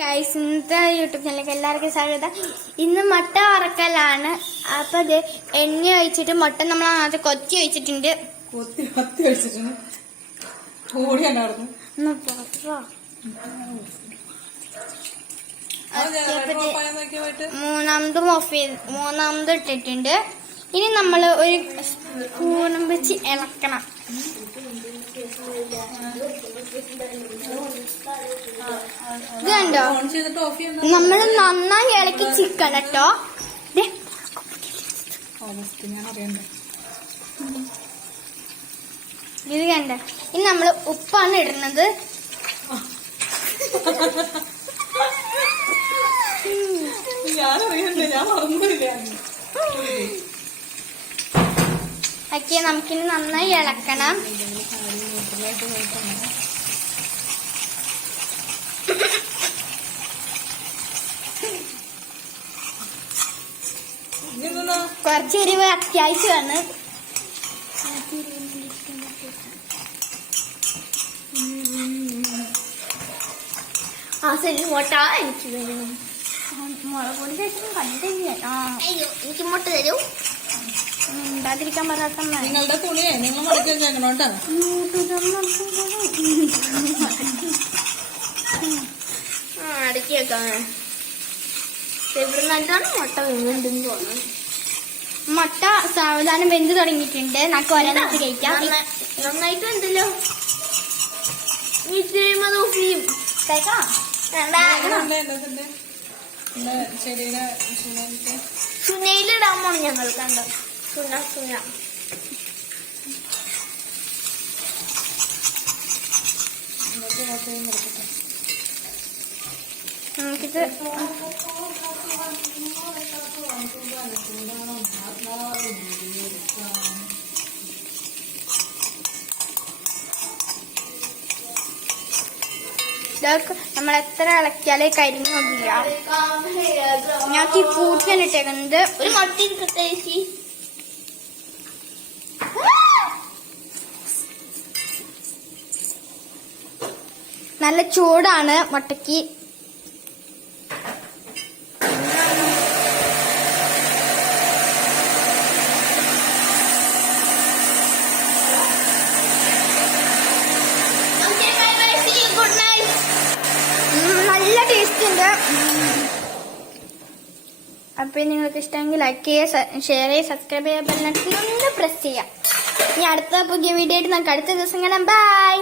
Guys, ഇന്നത്തെ YouTube ചാനലിലേക്ക് എല്ലാവർക്കും സ്വാഗതം. ഇന്ന് മുട്ട വറക്കലാണ്. അപ്പൊ അത് എണ്ണ ഒഴിച്ചിട്ട് മുട്ട നമ്മൾ ആദ്യം കൊത്തി ഒഴിച്ചിട്ടുണ്ട്. മൂന്നാമത് ഇട്ടിട്ടുണ്ട്. ഇനി നമ്മൾ ഒരു സ്പൂണും വെച്ച് ഇളക്കണം. ഇത് കണ്ടോ, നമ്മൾ നന്നായി ഇളക്കി ചിക്കൻ കേട്ടോ. ഇത് കണ്ട. ഇനി നമ്മള് ഉപ്പാണ് ഇടുന്നത്. ഓക്കെ, നമുക്കിനി നന്നായി ഇളക്കണം. കുറച്ച് എരിവ് അത്യാവശ്യമാണ്. ആ ശരി, മുട്ട എനിക്ക് തരും. മുളക് പൊടി ശേഷം കണ്ടില്ല. എനിക്ക് മുട്ട തരൂ. ഉണ്ടാതിരിക്കാൻ പറയാത്ത നിങ്ങളുടെ തുണിയെ നിങ്ങൾ മടക്കി വെച്ചേക്കണോട്ടോ. അടക്കി വെക്കാം. ഇവിടെ നല്ലാണ് മുട്ട വെന്തുണ്ടെന്ന് തോന്നുന്നു. മുട്ട സാവധാനം വെന്ത് തുടങ്ങിയിട്ടുണ്ട്. നമുക്ക് ഒരെണ്ണത്ത് കഴിക്കാം. നന്നായിട്ട് വെന്തല്ലോ. ചുനയിലിടാൻ പോണം ഞങ്ങൾ. കണ്ടോ, ചുന നമുക്കിത് നമ്മൾ എത്ര ഇളക്കിയാലേ കരിഞ്ഞു നോക്കില്ല. ഞാൻ ഈ കൂട്ടിയാണ് ഇട്ടേക്കുന്നത്. ഒരു മട്ടി പ്രത്യേകിച്ച് നല്ല ചൂടാണ് മുട്ടയ്ക്ക്. നല്ല ടേസ്റ്റ് ഉണ്ട്. അപ്പൊ നിങ്ങൾക്ക് ഇഷ്ടമെങ്കിൽ ലൈക്ക് ചെയ്യുക, ഷെയർ ചെയ്യുക, സബ്സ്ക്രൈബ് ചെയ്യുക, ബെൽ ബട്ടൺ ഒന്ന് പ്രസ് ചെയ്യാം. ഇനി അടുത്ത പുതിയ വീഡിയോ ആയിട്ട് നമുക്ക് അടുത്ത ദിവസം കാണാം. ബൈ.